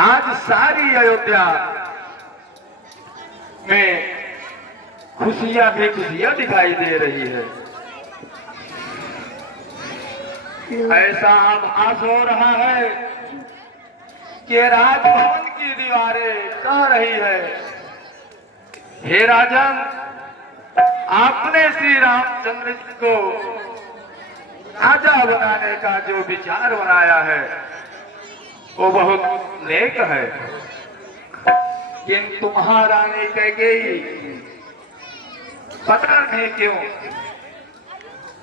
आज सारी अयोध्या में खुशियां भी खुशियां दिखाई दे रही है। ऐसा आभास हो रहा है कि राजभवन की दीवारें कह रही है, हे राजन, आपने श्री रामचंद्र जी को राजा बनाने का जो विचार बनाया है वो बहुत नेक है, किंतु महारानी कैकेयी पता नहीं क्यों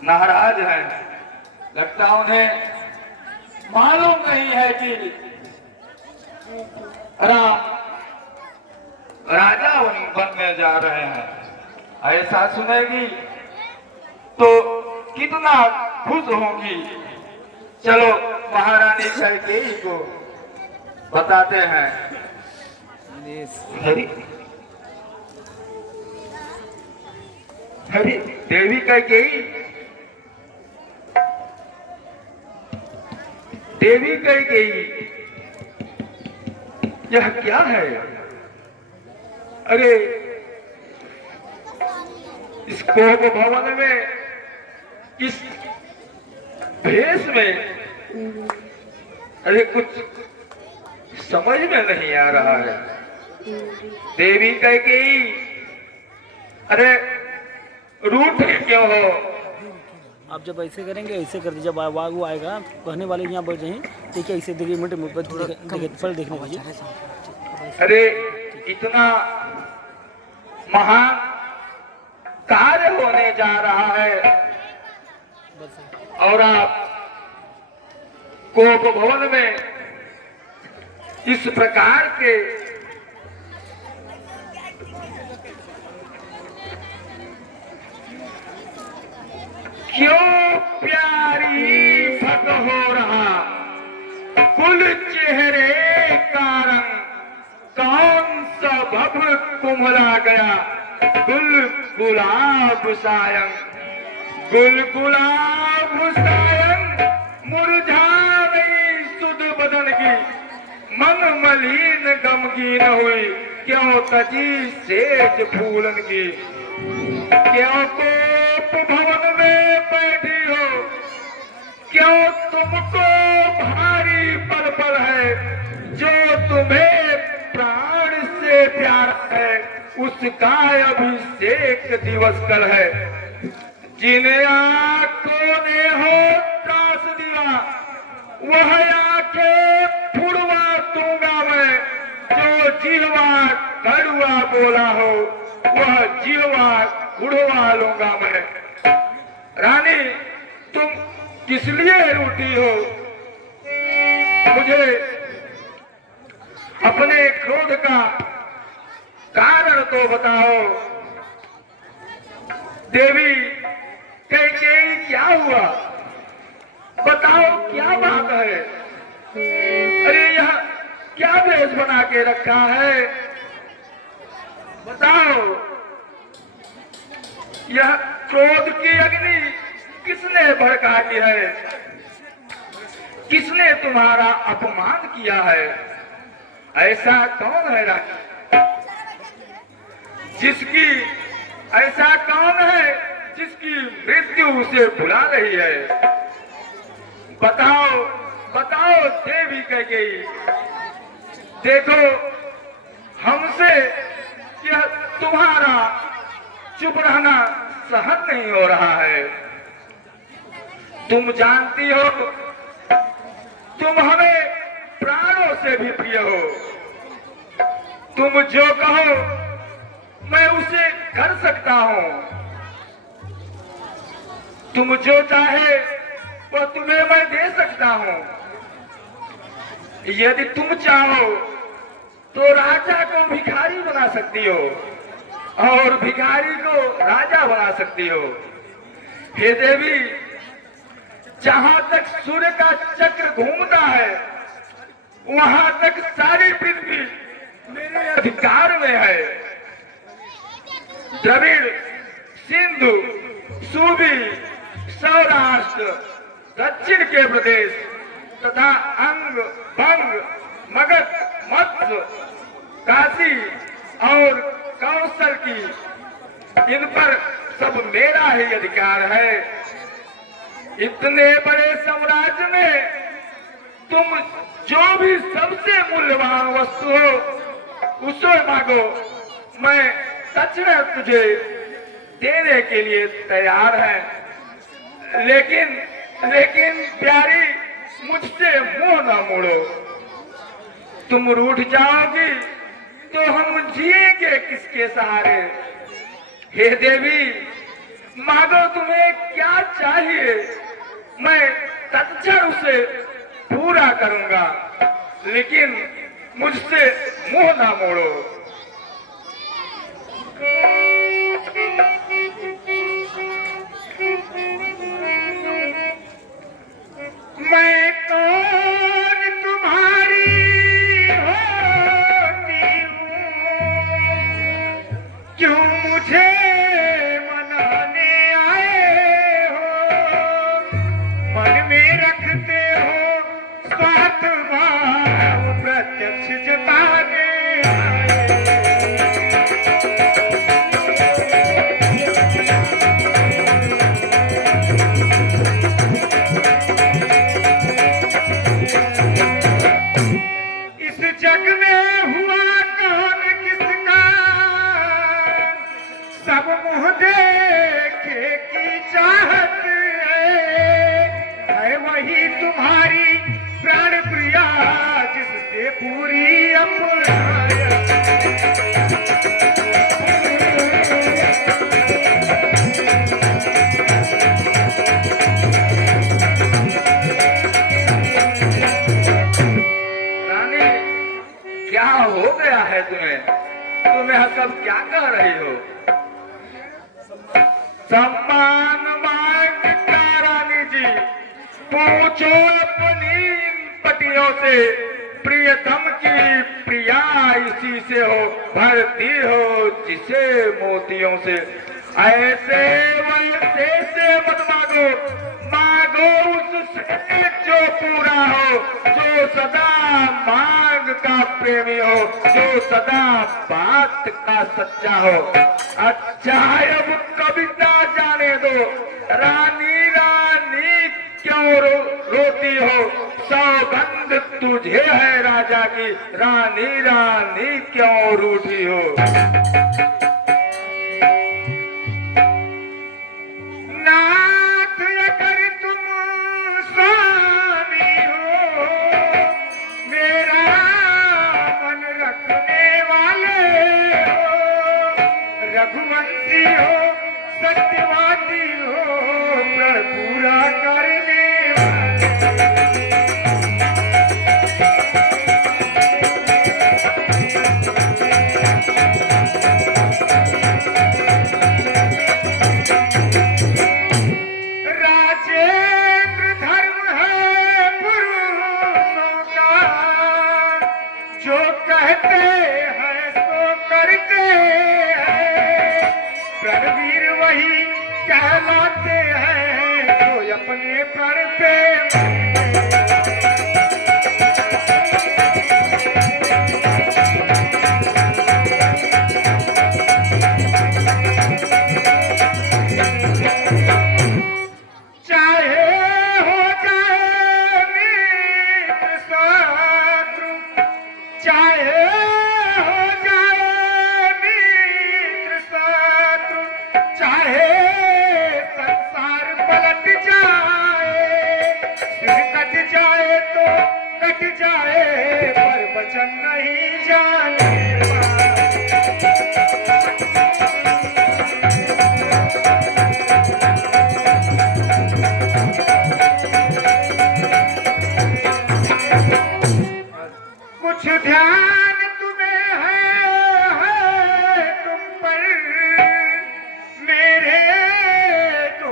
नाराज है। लगता उन्हें मालूम नहीं है कि राम राजा बनने जा रहे हैं। ऐसा सुनेगी तो कितना खुश होंगी। चलो महारानी कैकेयी को बताते हैं। हरी देवी कैकेयी, देवी कैकेयी, यह क्या है? अरे इस कोप भवन में, इस भेष में, अरे कुछ समझ में नहीं आ रहा है। देवी कैकेयी, अरे रूठ क्यों हो? आप जब ऐसे करेंगे ऐसे कर दीजिए, जब वो आएगा कहने वाले यहाँ बैठ जाएं। ठीक है, इसे देखिए मिनट में पल देखने दीजिए। अरे इतना महान कार्य होने जा रहा है और आप कोप भवन में इस प्रकार के क्यों प्यारी फट हो रहा कुल चेहरे का रंग, कौन सा भव्य कुम्हला गया गुल गुलाब सायं, गुल गुलाब सायं मुरझा गई सुध बदन की, मन मलिन गमगीन हुई क्यों तजी सेज फूलन की। क्यों कोप भवन में बैठी हो, क्यों तुमको भारी पल पल है, जो तुम्हें प्राण से प्यार है उसका अभिषेक दिवस कल है। जिन आंखों ने हो त्रास दिया वह आंखें फुड़वा दूंगा मैं, जो जिहवा कड़वा बोला हो वह जिहवा उड़वा लूंगा मैं। रानी तुम किस लिए रूठी हो? मुझे अपने क्रोध का कारण तो बताओ। देवी कैकेयी क्या हुआ? बताओ क्या बात है? अरे यह क्या वेश बना के रखा है? बताओ, यह क्रोध की अग्नि किसने भड़काई है? किसने तुम्हारा अपमान किया है? ऐसा कौन है रानी जिसकी, ऐसा कौन है जिसकी मृत्यु उसे बुला रही है? बताओ बताओ देवी कैकेयी। देखो हमसे यह तुम्हारा चुप रहना सहन नहीं हो रहा है। तुम जानती हो तुम हमें प्राणों से भी प्रिय हो। तुम जो कहो मैं उसे कर सकता हूं। तुम जो चाहे वह तुम्हें मैं दे सकता हूं। यदि तुम चाहो तो राजा को भिखारी बना सकती हो और भिखारी को राजा बना सकती हो। हे देवी, जहां तक सूर्य का चक्र घूमता है वहां तक सारी पृथ्वी मेरे अधिकार में है। द्रविड़, सिंधु, सूबी, सौराष्ट्र, दक्षिण के प्रदेश तथा अंग, बंग, मगध, काशी और कौशल की, इन पर सब मेरा ही अधिकार है। इतने बड़े साम्राज्य में तुम जो भी सबसे मूल्यवान वस्तु हो उसे मांगो, मैं सच में तुझे देने के लिए तैयार है। लेकिन प्यारी, मुझसे मुंह ना मोड़ो। तुम रूठ जाओगी तो हम जिएंगे किसके सहारे? हे देवी, मांगो तुम्हें क्या चाहिए, मैं तत्क्षण उसे पूरा करूंगा, लेकिन मुझसे मुंह ना मोड़ो। मैं कौन तुम्हारी होती हूँ, क्यों मुझे मनाने आए हो? मन में रखते हो स्वार्थ भाव, प्रत्यक्ष जताने जग में हुआ कौन किसका, सब मुँह देखे की चाहत है वही तुम्हारी प्राण प्रिया, जिससे पूरी अपनायत। क्या हो गया है तुम्हें सब क्या कह रही हो? सम्मान मांगता रानी जी, पूछो अपनी पतियों से, प्रियतम की प्रिया इसी से हो, भरती हो जिसे मोतियों से। ऐसे वैसे से मत मांगो, मांगो उससे जो पूरा हो, जो सदा मांग का प्रेमी हो, जो सदा बात का सच्चा हो। अच्छा है अब कविता जाने दो, रानी रानी क्यों रोती हो? सौगंध तुझे है राजा की, रानी रानी क्यों रूठी हो? नाथ अगर तुम स्वामी हो, मेरा मन रखने वाले हो, रघुवंशी हो, सत्यवादी हो, प्रण पूरा करने राजेंद्र धर्म है पुरुषों का, जो कहते हैं सो करते हैं, प्रणवीर वही कहलाते हैं जो अपने प्रण पे चाहे हो जाए मित्र शत्रु, चाहे हो जाए मित्र शत्रु, चाहे संसार पलट जाए, सिर कट जाए तो कट जाए, पर वचन नहीं जाने कुछ ध्यान तुम्हें है तुम पर, मेरे तो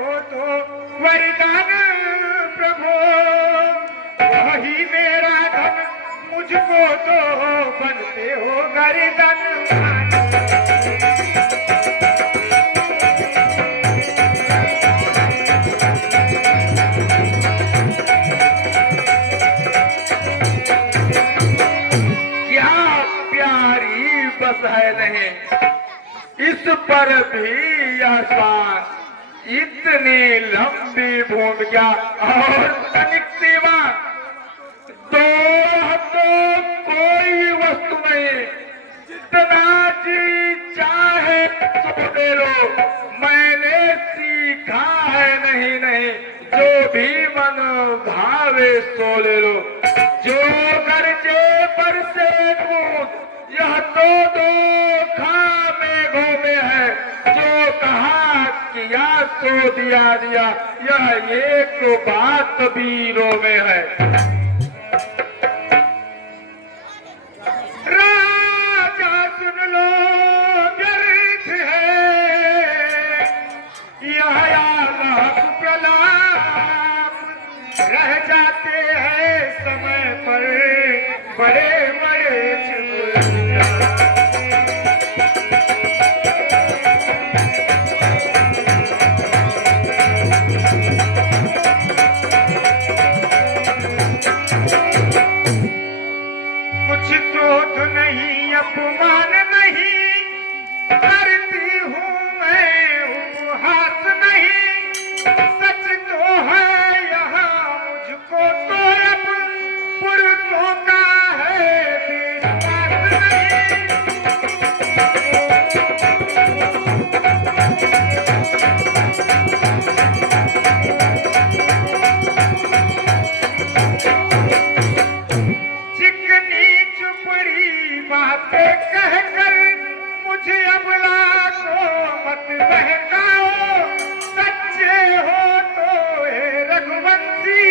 वरदान प्रभु, वही मेरा धन, मुझको तो बनते हो गर्दन। क्या नहीं, इस पर भी यह श्वास, इतनी लंबी भूमिका और तनिक सीमा, तो कोई वस्तु नहीं, जितना जी चाहे सो दे लो, मैंने सीखा है नहीं नहीं, जो भी मन भावे सो ले लो, जो कर्जे पर से कूद, यह तो धोखा मेघों में है, जो कहा किया सो दिया दिया, यह एक बात वीरों में है। राजा सुन लो व्यर्थ है यह आलाप प्रलाप, रह जाते हैं समय पर बड़े बड़े चुगलियाँ। कुछ क्रोध नहीं, अपमान नहीं, करती हूँ मैं उपहास नहीं, सच तो है यहाँ मुझको तो अब पुरुषों का है विश्वास नहीं। बातें कहकर मुझे अबला को मत बहकाओ, सच्चे हो तो हे रघुवंशी,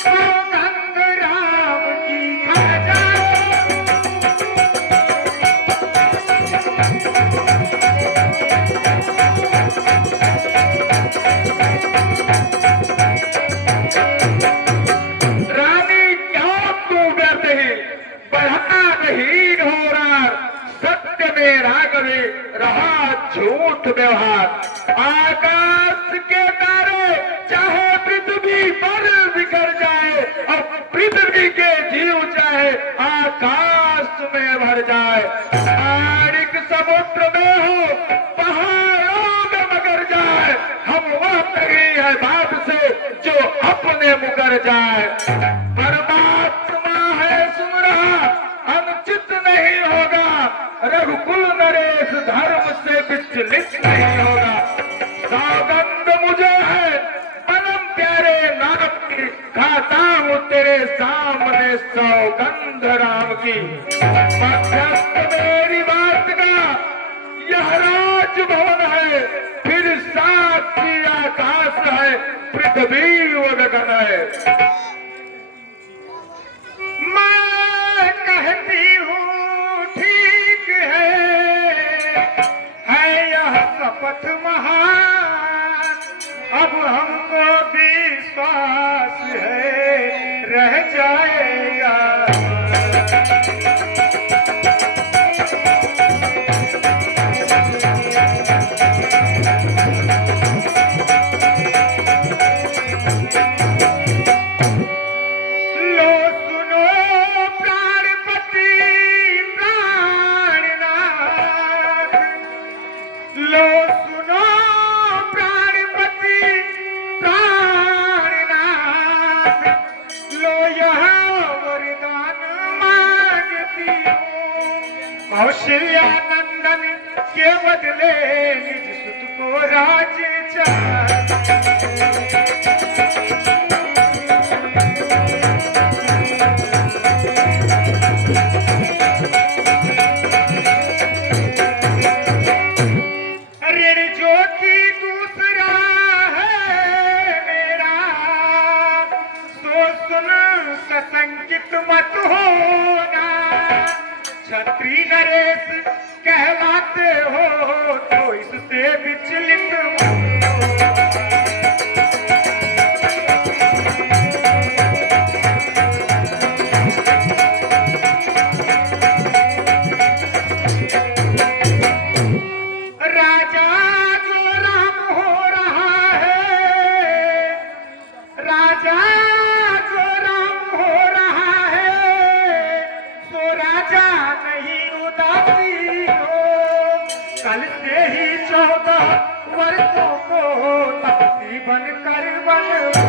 सौगंध राम की खा जाओ। रानी क्यों तू व्यर्थ ही बढ़ा नहीं सत्य में रागवे रहा झूठ व्यवहार, आकाश के तारे चाहे पृथ्वी पर बिखर जाए और पृथ्वी के जीव चाहे आकाश में भर जाए, आरिक समुद्र में हो पहाड़ों में मगर जाए, हम वह तरी है बात से जो अपने मुकर जाए। परमात्मा है सुन रहा, अनुचित नहीं होगा, रघुकुल नरेश धर्म से विचलित नहीं होगा। सौगंध मुझे है परम प्यारे नाम की, खाता हूँ तेरे सामने सौगंध राम की। मध्यस्थ मेरी बात का यह राजभवन है, फिर साक्षी आकाश है, पृथ्वी व गगन है। मैं कहती हूँ ठीक है यह शपथ महान, अब हमको विश्वास है रह जाएगा। कौशल्यानंदन के बदले निज सुत को राज ऋण ज्योति दूसरा है मेरा, सो सुन सशंकित मत होना, छत्री नरेश कहलाते हो तो इससे विचलित राजा जो राम हो रहा है, राजा जो राम हो रहा है, सो राजा नहीं उदासी हो। 14 वर्षों को तापसी बनकर बनवाया।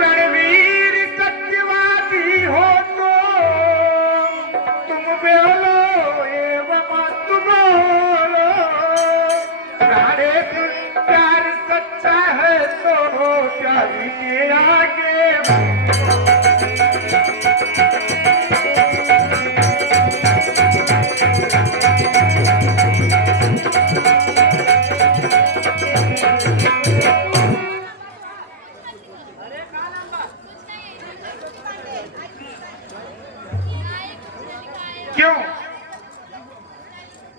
रणवीर सत्यवादी हो तो तुम बोलो एवं मत बोलो, प्यार सच्चा है तो प्यारी के आगे क्यों?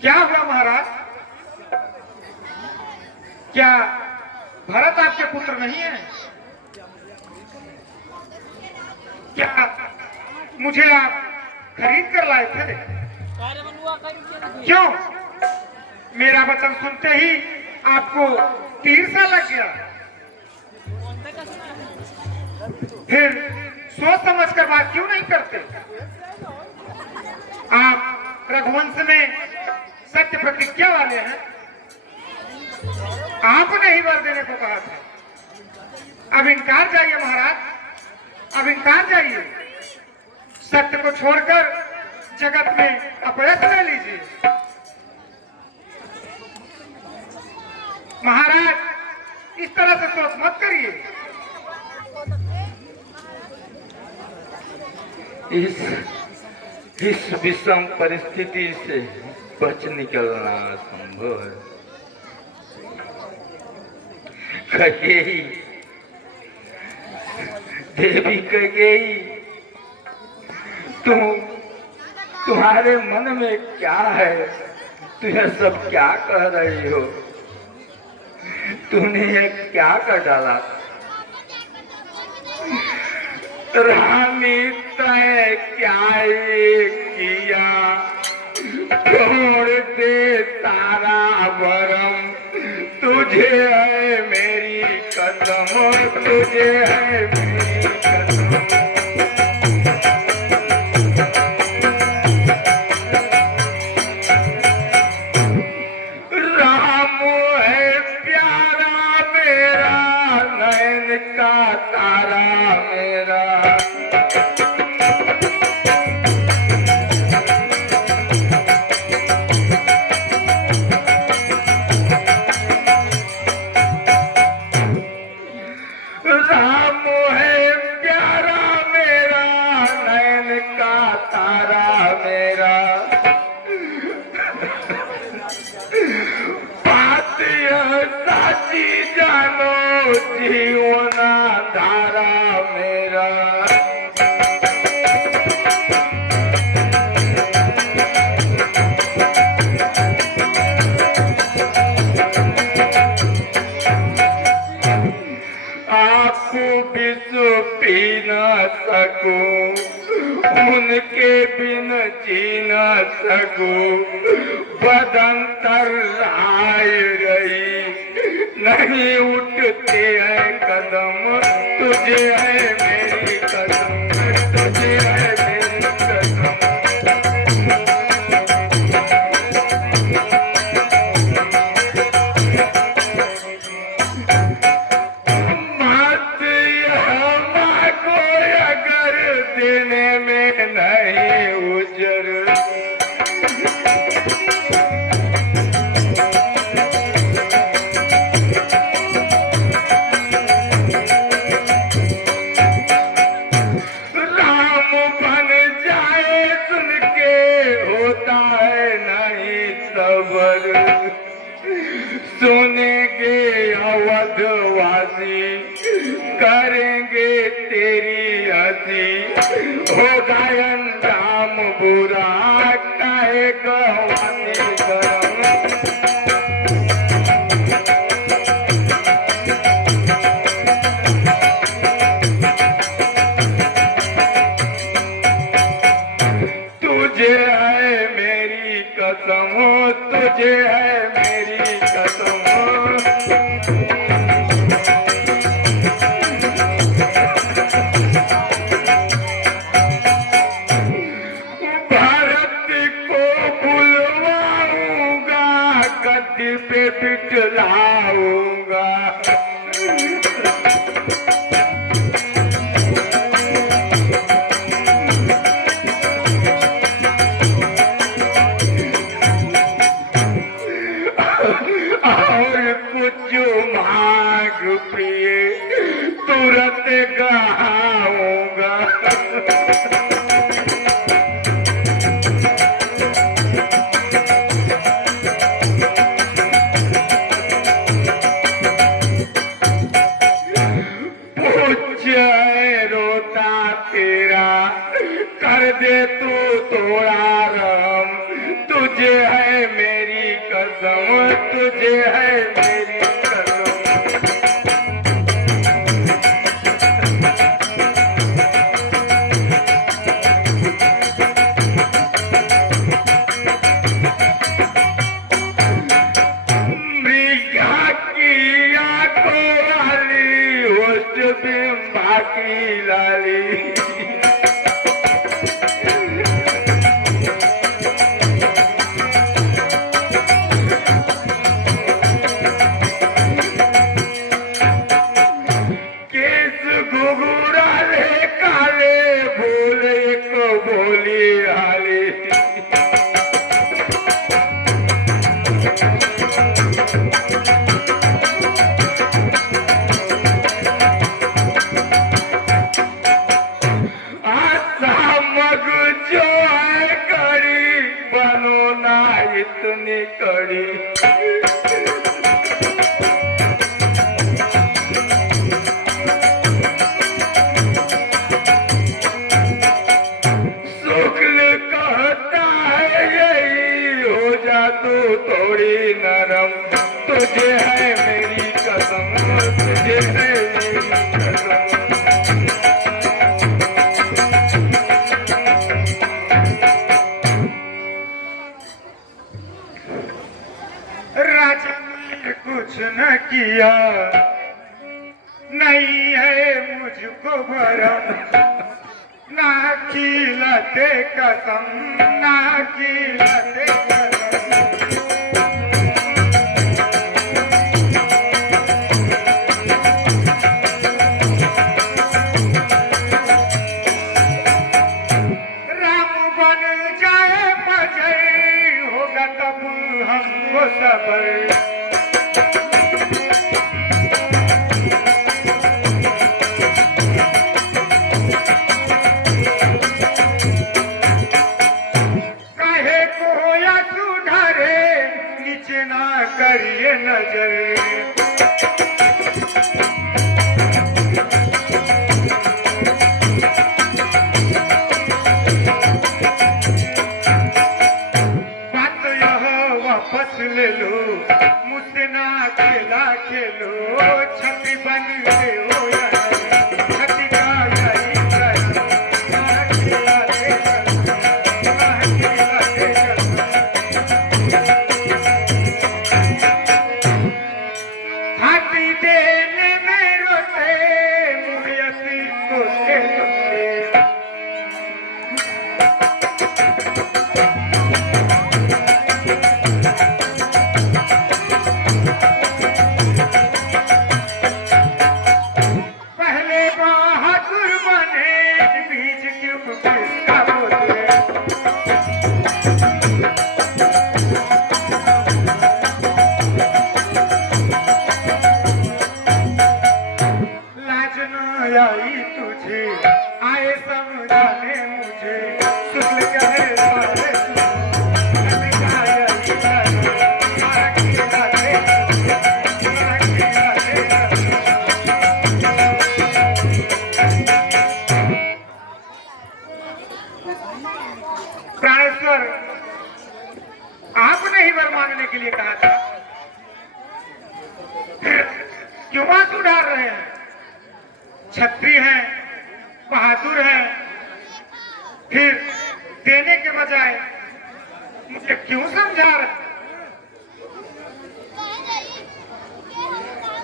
क्या हुआ महाराज? क्या भरत आपके पुत्र नहीं है? क्या मुझे आप खरीद कर लाए थे? क्यों? मेरा वचन सुनते ही आपको तीर सा लग गया? फिर सोच समझ कर बात क्यों नहीं करते? आप रघुवंश में सत्य प्रतिज्ञा वाले हैं। आपने ही वर देने को कहा था। अब इनकार जाइए महाराज, अब इनकार जाइए। सत्य को छोड़कर जगत में अपयश ले लीजिए। महाराज इस तरह से सोच मत करिए। इस विषम परिस्थिति से बच निकलना संभव है। कैकेयी, देवी कैकेयी, तुम्हारे मन में क्या है? तुम सब क्या कह रही हो? तूने ये क्या कर डाला? रानी तय क्या ये किया? छोड़ दे तारा वरम, तुझे है मेरी कसम, तुझे है मेरी कसम। राम है प्यारा मेरा, नयन का तारा मेरा। राम है प्यारा मेरा, नयन का तारा मेरा। बात यह साची जानो, जीवना धारा मेरा। आपको विश्व पी न सकूं, उनके बिन जी न सकूं। बदंतर आय रही, नहीं उठते हैं कदम, तुझे है मेरी कसम, तुझे है मेरी कसम। मत यह मांगो अगर देने में नहीं उजर। राम बन जाए सुन के होता है नहीं सबर। सुनेंगे अवधवासी, करेंगे तेरी हंसी। हो गायन राम बुरा, काहे गवानी गरम। तुझे है मेरी कसम, तुझे है मेरी कसम। मंदिर पे बिठलाऊंगा। और कुछ मांग पिए तुरंत गहाऊंगा। रोता तेरा कर दे तू थोड़ा रहम, तुझे है मेरी कसम, तुझे है मेरी कसम। मृगा की आंखों वाली होस्ट बिंबा की लाली, केस घुघुराले काले भोले को भोली हाली। जो है कड़ी बनो ना इतनी कड़ी। शुक्ल कहता है यही हो जा तू थोड़ी नरम, तुझे है मेरी कसम, तुझे है मेरी कसम। राजा ने कुछ न किया, नहीं है मुझको भरम, ना खिलाते कसम, ना खिलाते कसम। राम बन जाए पजय होगा तब हमको सबर। काहे को या सुधारे नीचे ना करिए नजर। बात यह वापस ले लो, मुझसे ना खेला खेलो, छपी बन के हो या छपी का यही करो, ना खिलाते कसम, ना खिलाते कसम। हाथी देने में रोते मुझे रोते रोते। पहले बहादुर बने बीज क्यों किसका बोले। लाज न आई तुझे आए समझाने मुझे, शुक्ल कहे सारे सुनो, का यही करो, ना खिलाते कसम, ना खिलाते कसम। प्राणेश्वर, आपने ही वर मांगने के लिए कहा था, फिर क्यों बात उड़ा रहे हैं? छत्री हैं, बहादुर हैं, फिर देने के बजाय मुझे क्यों समझा रहे?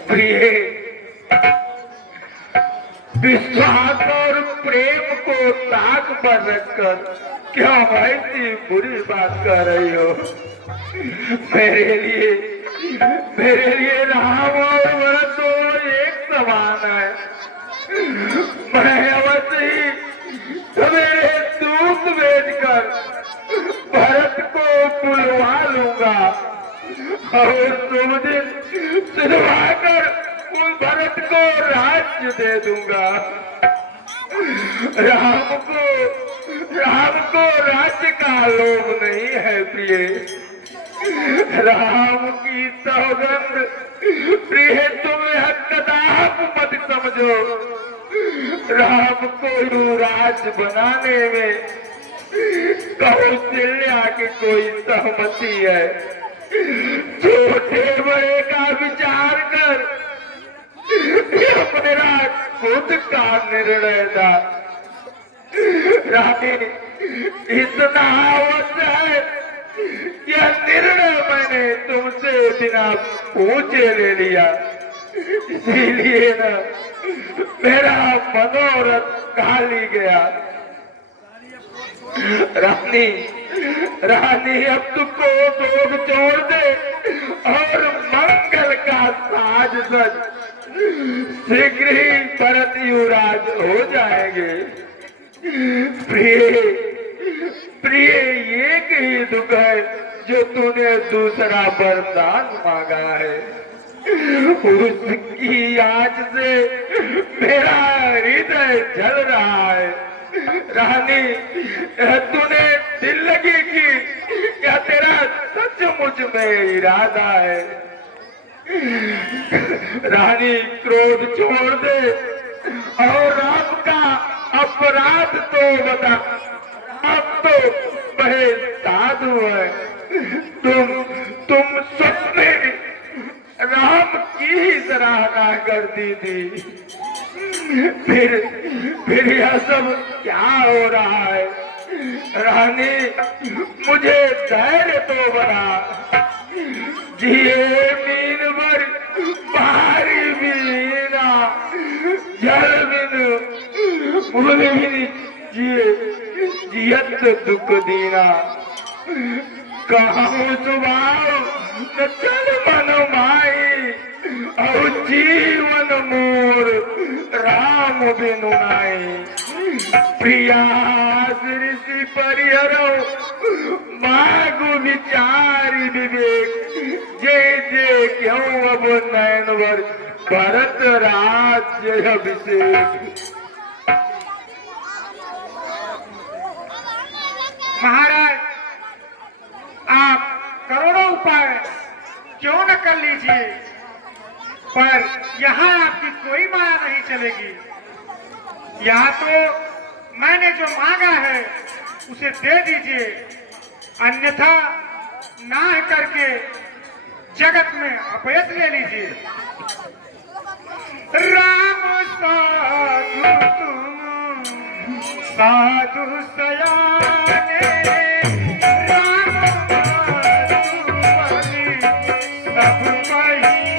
प्रिय, विश्वास और प्रेम को ताक पर रखकर क्या ऐसी बुरी बात कर रही हो? मेरे लिए मेरे लिए राम और भरत दोनों एक समान है। मैं अवश्य ही सवेरे दूध भेजकर भरत को बुलवा लूंगा और तुम दिन सुलवाकर उन भरत को राज्य दे दूंगा। राम को राज्य का लोभ नहीं है प्रिय। राम की सौगंध प्रिय तुम्हें कदाप मत समझो। राम को युवराज बनाने में कौशल्या की कोई सहमति है। छोटे बड़े का विचार कर यह मेरा खुद का निर्णय था। रानी इतना अवश्य है, यह निर्णय मैंने तुमसे बिना पूछे ले लिया। इसीलिए ना मेरा मनोरथ खाली गया। रानी रानी अब तुमको दोग छोड़ दे और मंगल का साज सज शीघ्र ही भरत युवराज हो जाएंगे। प्रिय प्रिय एक ही दुख है जो तूने दूसरा वरदान मांगा है। उसकी आंच से मेरा हृदय जल रहा है। रानी तूने दिल लगी की क्या तेरा सचमुच में इरादा है? रानी क्रोध छोड़ दे और राम का अपराध तो बता। अब तो वह साधु है। तुम स्वप्न राम की ही सराहना करती थी। फिर यह सब क्या हो रहा है? रानी मुझे धैर्य तो बना। जिए मीन भर भारी बीना जल बिन फूल बिन जियत दुख दीना। कहूँ स्वभाव न चल मन माई और जीवन मोर राम बिनु नाई। प्रिया ऋषि परिहरो मागु विचारी विवेक जय जय क्यों अब नयनवर भरत राज्य अभिषेक। महाराज आप करोड़ों उपाय क्यों न कर लीजिए, पर यहाँ आपकी कोई माया नहीं चलेगी। यहाँ तो मैंने जो मांगा है उसे दे दीजिए, अन्यथा नाह करके जगत में अपयश ले लीजिए। राम साधु तुम साधु सयाने, राम माधुबनी सब पहिचाने।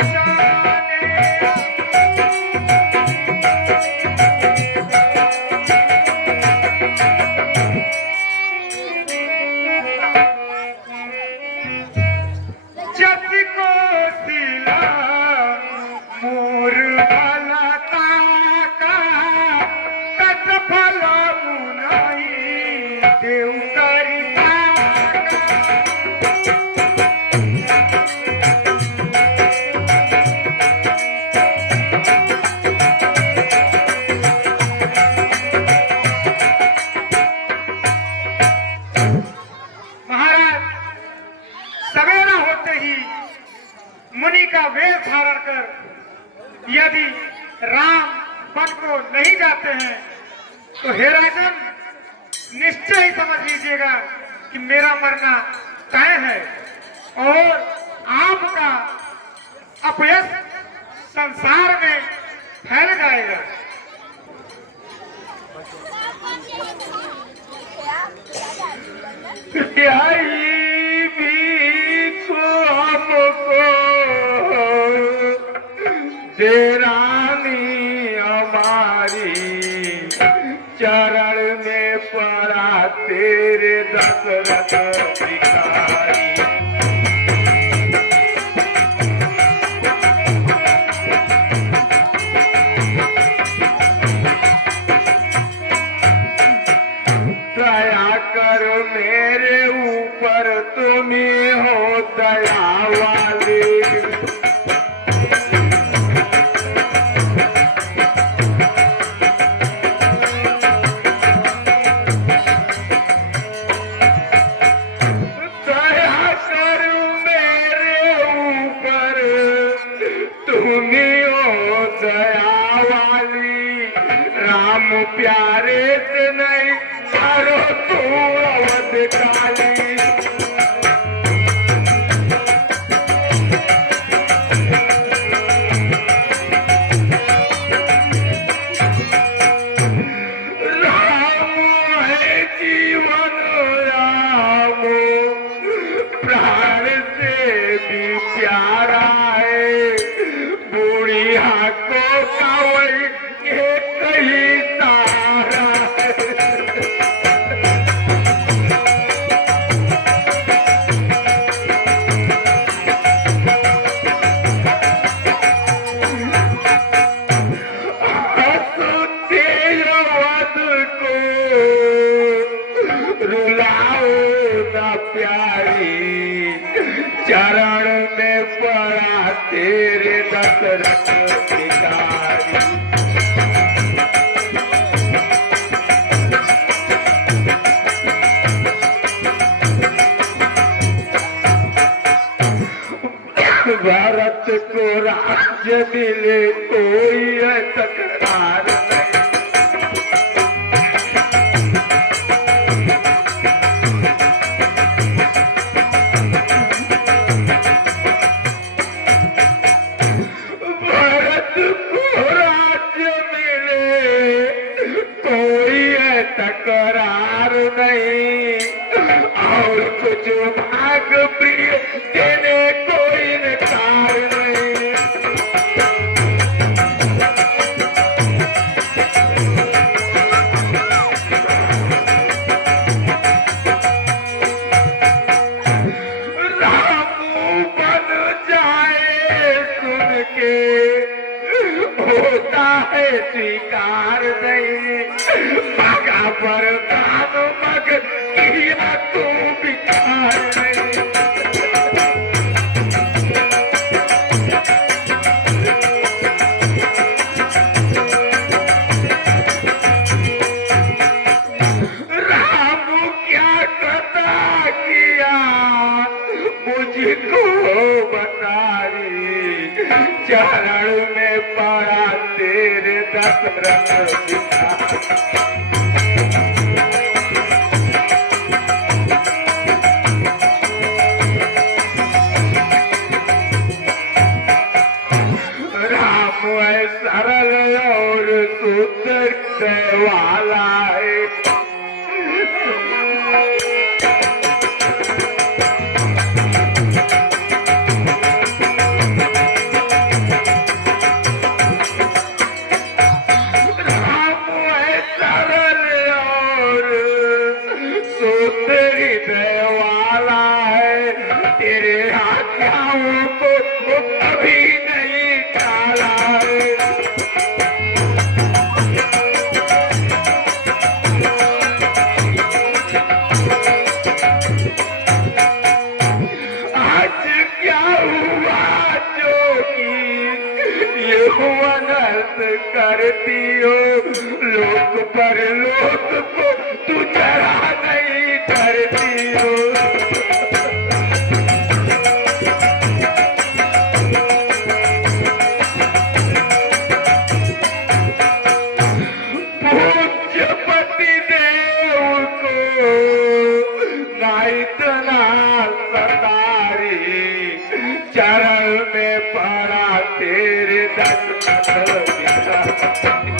जस को सिला मोर भला ताका, कस फल मुनाई देव करी ताका। महाराज सवेरा होते ही मुनि का वेश धारण कर यदि राम वन को नहीं जाते हैं तो हे राजन निश्चय ही समझ लीजिएगा कि मेरा मरना तय है और आपका अपयश संसार में फैल जाएगा। यही भी को हमको देरानी हमारी चरण में पड़ा तेरे दशरथ भिखारी। वाली। दया करो मेरे ऊपर तुम्ही हो दया वाली। राम प्यारे से नहीं करो तू अवध काली। राम है जीवन राम प्राण से भी प्यारा है। बूढ़िया को कवई एक ही सहारा है। हंसते वध को रुलाओ न प्यारी। चरण में पड़ा तेरे दशरथ भिखारी। भारत को राज्य मिले कोई तकरार नहीं। भारत को राज्य मिले कोई तकरार नहीं। और कुछ भाग प्रिय देने कोई नकार नहीं। रामू बन जाए सुन के होता है स्वीकार नहीं। मगा पर दान मग किया तू विचार नहीं। राम क्या कथा किया मुझको बता री। चरण में पड़ा तेरे दशरथ भिखारी। राम है सरल और सुंदर वाला है। राम है सरल और सुंदर वाला है। तेरे आज्ञाओं को वो कभी नहीं टाला है। आज क्या हुआ जो कि ये अनर्थ करती हो। लोक पर लोक को तू जरा नहीं करती हो। पूज्यपति देव को ना इतना सतारी। चरण में पड़ा तेरे दशरथ भिखारी।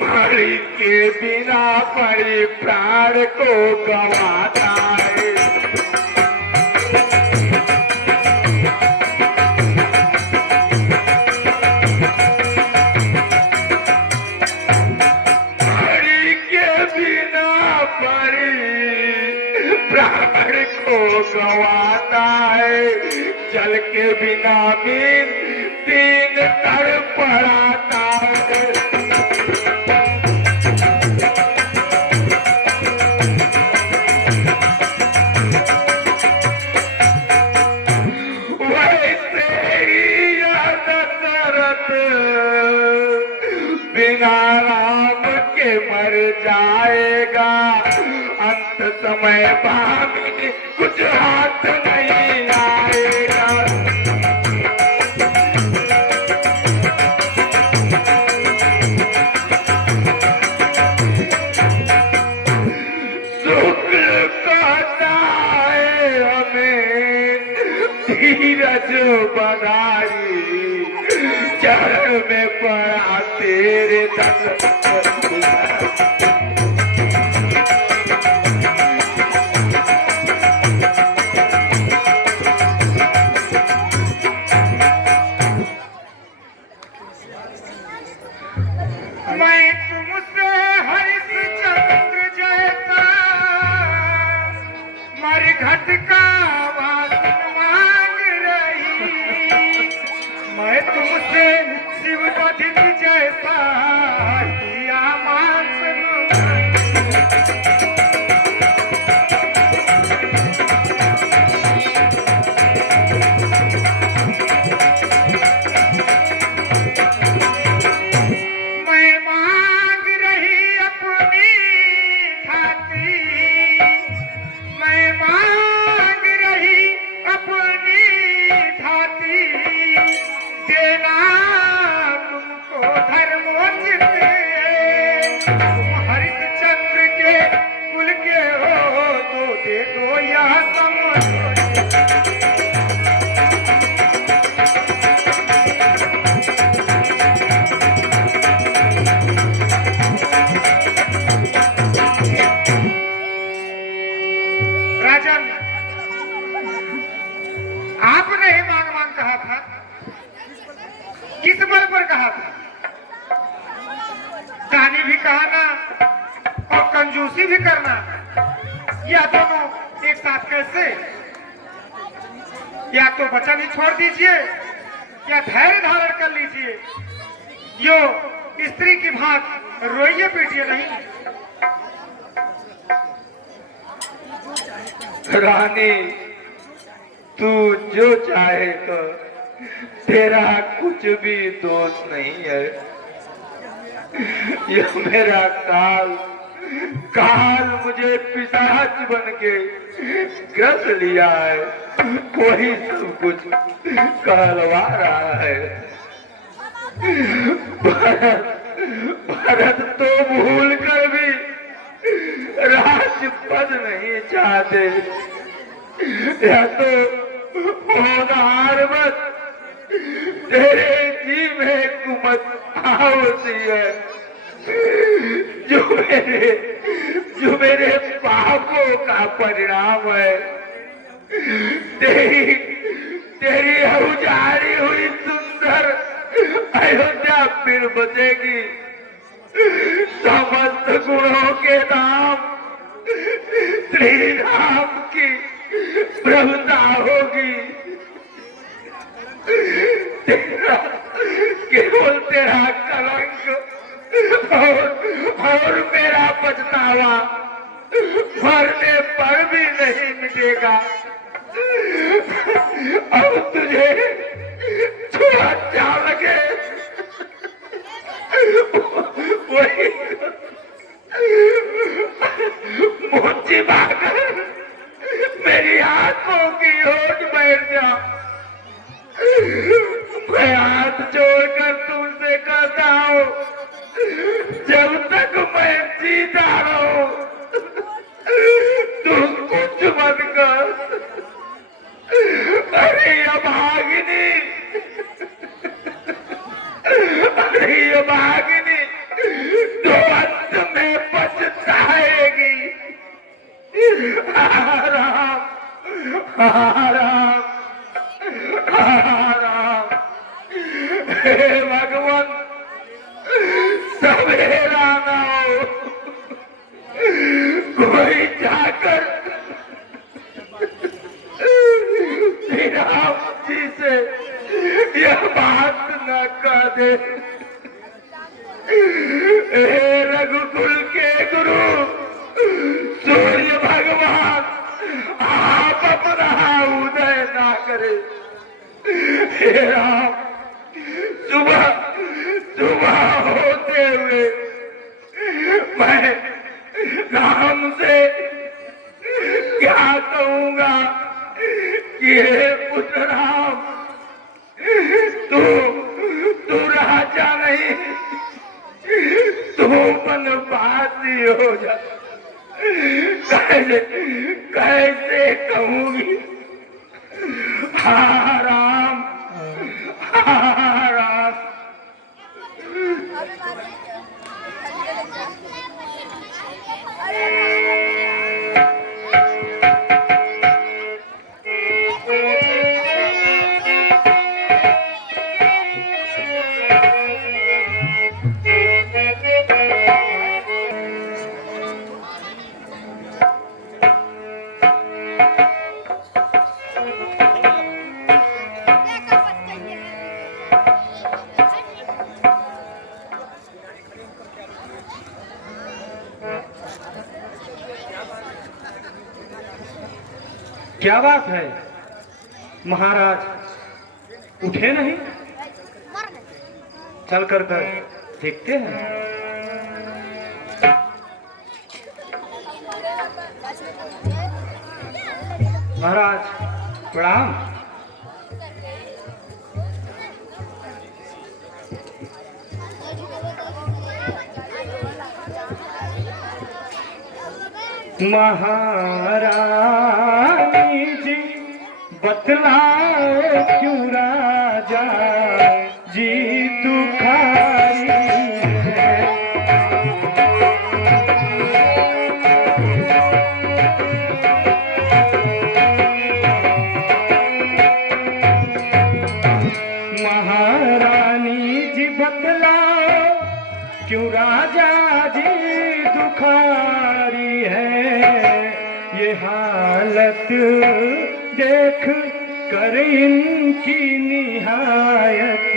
मणि के बिना परी प्राण को गवाता है। मणि के बिना परी प्राण को गवाता है। जल के बिना भी तीन तड़ पड़ाता है। राम के मर जाएगा, अंत समय भाभी कुछ हाथ नहीं आएगा। शुक्र कहता है हमें धीरज बधाई, चरण में पड़ा तेरे दस। मैं तुमसे हरिश्चंद्र जैसा मरघट का वासन मांग रही, मैं तुमसे शिव दधित जैसा किया मांस आपने ही मांग मांग कहा था, किस बल पर कहा था? कहानी भी कहना और कंजूसी भी करना, या दोनों एक साथ कैसे? या तो वचन ही छोड़ दीजिए या धैर्य धारण कर लीजिए। यो स्त्री की भांत रोइए पीटिए नहीं। रानी तू जो चाहे तो, तेरा कुछ भी दोष नहीं है। यह मेरा काल मुझे पिशाच बन के ग्रस लिया है, वही सब कुछ कहलवा रहा है। भरत तो भूल कर भी राजपद नहीं चाहते, या तो होनहार मत तेरे जी में कुमत आवती है, जो मेरे पापों का परिणाम है। तेरी उजाड़ी हुई सुंदर अयोध्या फिर बचेगी, समस्त गुणों के नाम श्री राम की प्रभुता होगी। केवल तेरा कलंक और मेरा पछतावा मरने पर भी नहीं मिटेगा। अब तुझे जो अच्छा लगे वही मोची भाकर मेरी आंखों की ओट बैठ जा। मैं हाथ जोड़कर तुमसे कहता हूँ, जब तक मैं जीता रहूं तुम कुछ मत कर। अरे अभागिनी, अरे अभागिनी तो अंत में पछताएगी। राम राम राम, हे भगवान सवेरा ना हो, कोई जाकर राम जी से यह बात न कह दे। हे रघुकुल के गुरु सूर्य भगवान, आप अपना उदय ना करे। हे राम, सुबह सुबह होते हुए मैं राम से क्या कहूंगा कि हे पुत्र राम, तू तू राजा नहीं, तू बनवासी हो जा। कैसे कैसे कहूंगी? हाँ राम, हाँ राम। क्या बात है महाराज, उठे नहीं? चल कर देखते हैं। महाराज प्रणाम। महारानी जी बतलाओ क्यों राजा जी दुखारी है। महारानी जी बतलाओ क्यों राजा जी दुखारी है। ये हालत देख कर इनकी निहायत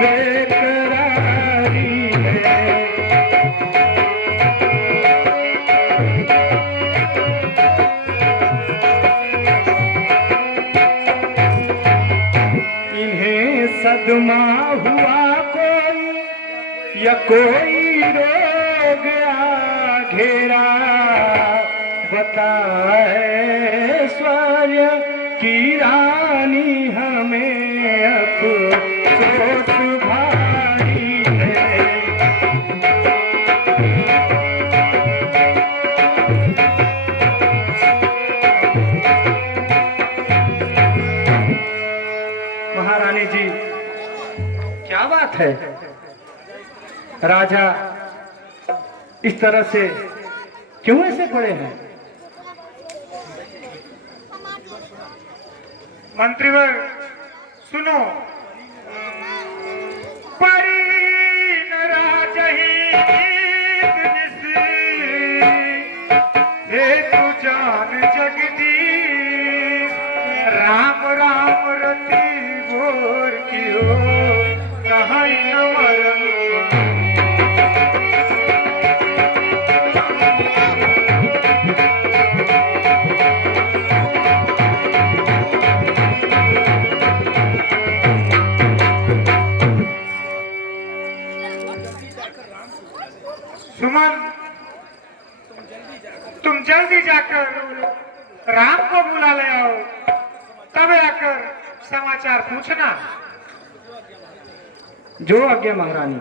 बेकरारी है। इन्हें सदमा हुआ कोई या कोई रोग आ घेरा, बताए की रानी हमें अफसोस भारी है। महारानी जी क्या बात है, राजा इस तरह से क्यों ऐसे पड़े हैं? मंत्रीवर सुनो, परी न राजहित निस, हे तू जान जगदीश, राम राम रति भोर की हो कहाँ न मरन। सुमन, तुम जल्दी जाकर राम को बुला ले आओ, तब आकर समाचार पूछना। जो आज्ञा महारानी।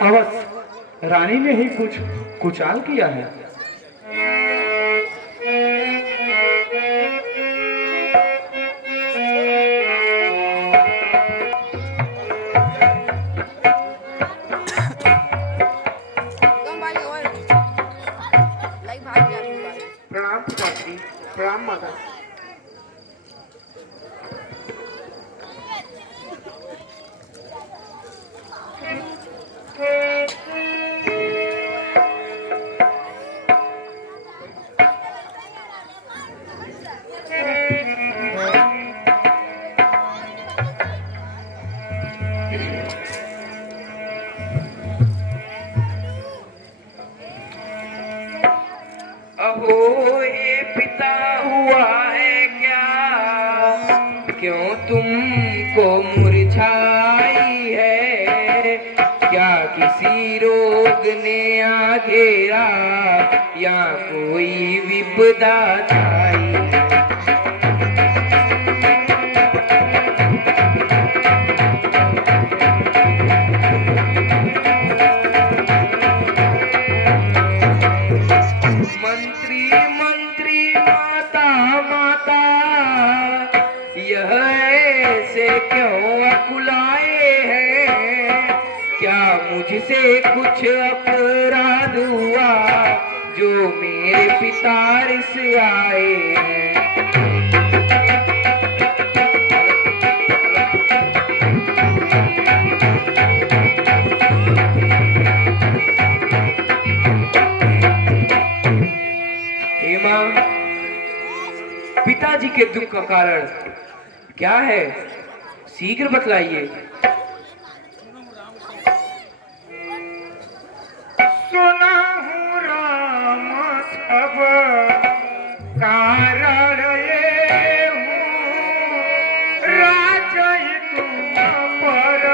अवश्य रानी ने ही कुछ कुचाल किया है। प्रणाम पिताजी, प्रणाम माता। रोग ने आ घेरा या कोई विपदा छाई। मंत्री मंत्री माता माता यह ऐसे क्यों अकुलाए हैं? क्या मुझसे कुछ अपराध हुआ जो मेरे पिता रिस आए हैं? हेमा, पिताजी के दुख का कारण क्या है? शीघ्र बतलाइए। सुना हूँ राम सब कारण ये हूँ, राजा ही तुम पर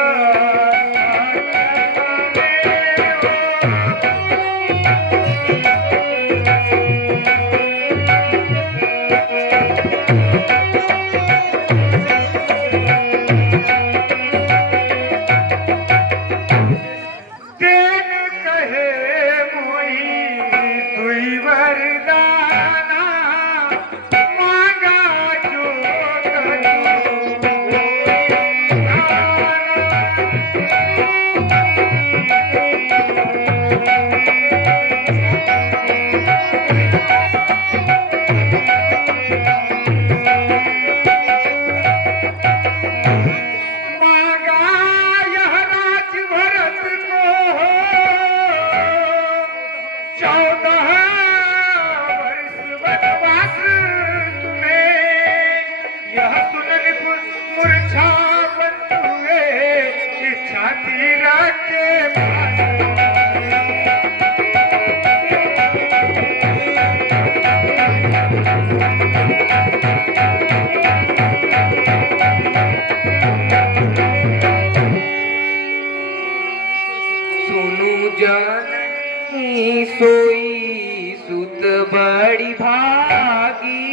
जननी सोई सुत बड़ी भागी,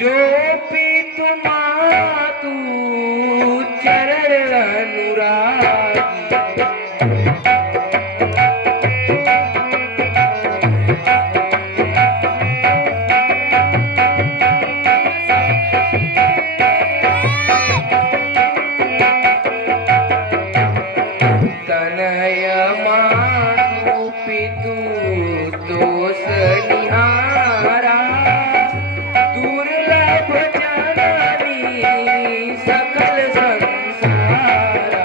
जो पितु मातु चरण अनुरागी। तनय मातु पितु दोष निहारा, दुर्लभ जननी सकल संसारा।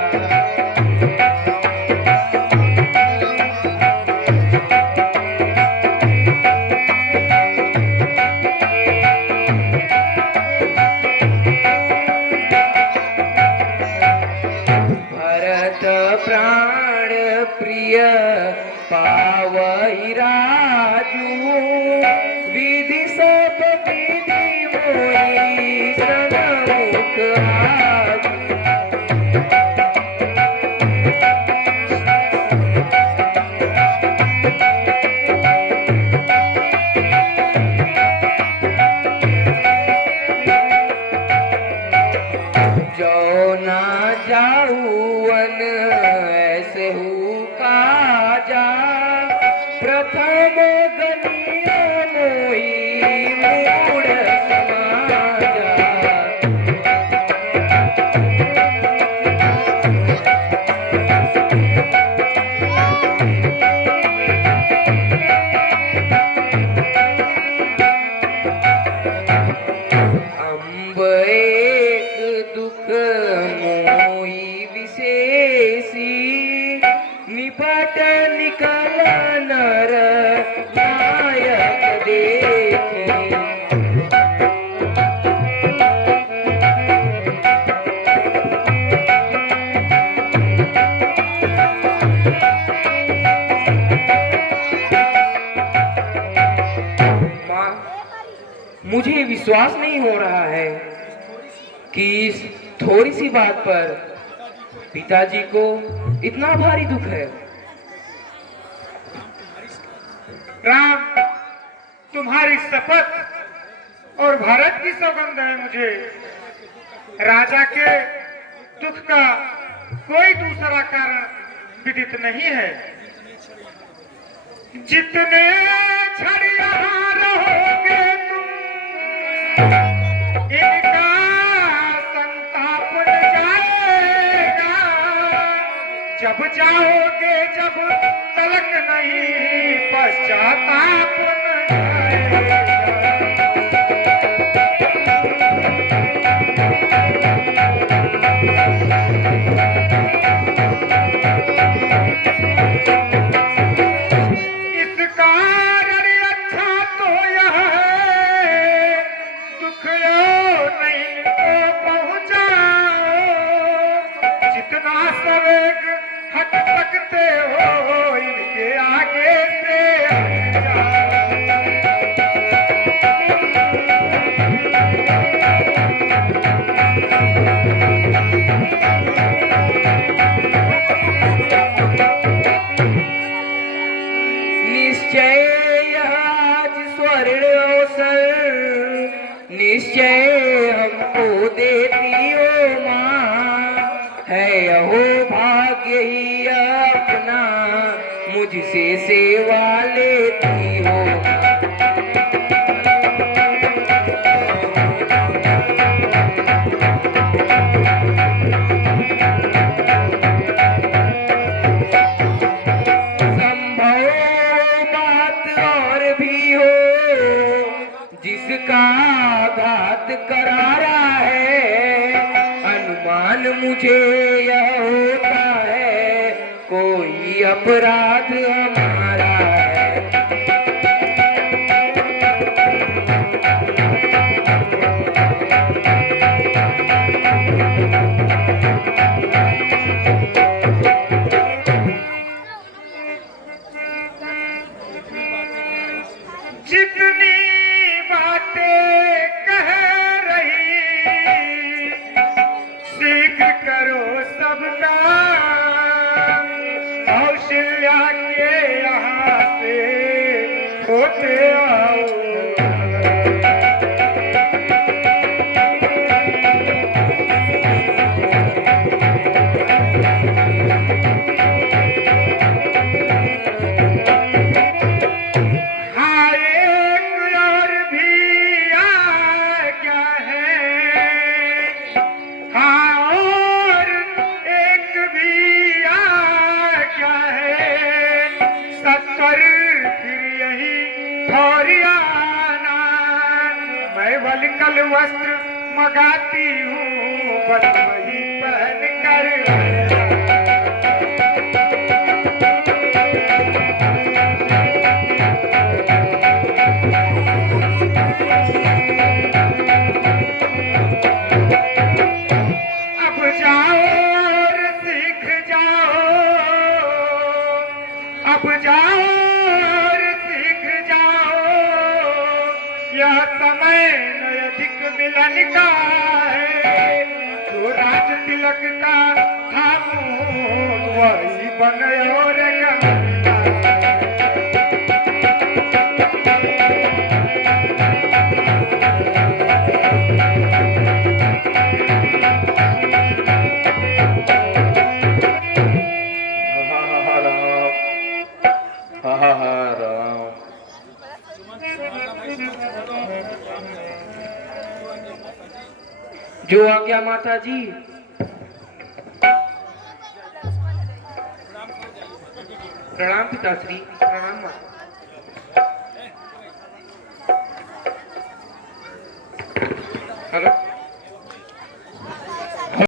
भरत प्राण प्रिय पावई राजू, विधि सब विधि मोई सन्मुख आजू। जो ना जाऊन ऐसे हूँ काजा, प्रथम गनिया मोई मूढ़ समाजा। अम्ब एक दुख मोई विशेषी, निपट निकल नर नायक देखी। माँ, मुझे विश्वास नहीं हो रहा है कि इस थोड़ी सी बात पर पिताजी को इतना भारी दुख है। राम, तुम्हारी शपथ और भारत की सौगंध है मुझे, राजा के दुख का कोई दूसरा कारण विदित नहीं है। जितने क्षण यहाँ रहोगे तुम, इनका संताप न जाएगा। जब जाओगे जब तलक नहीं पश्चाताप न जाएगा। हट सकते हो इनके आगे से निश्चय आज स्वर्ण अवसर निश्चय हमको देती हो माँ, है यहो भाग्य ही अपना मुझसे सेवा लेती हो। संभव बात और भी हो जिसका घात करारा है, अनुमान मुझे यह होता है कोई अपराध हमारा है। जितनी बातें कह रही शीघ्र करो सबका, कौशल्या के यहाँ से होते आओ। कल वस्त्र मंगाती हूँ बस वही पहन कर। अब जाओ और सीख जाओ, अब जाओ और सीख जाओ, यह समय अधिक मिलन का है, जो राज तिलक का था वही बन और जो आज्ञा माता जी। प्रणाम पिताश्री। प्रणाम।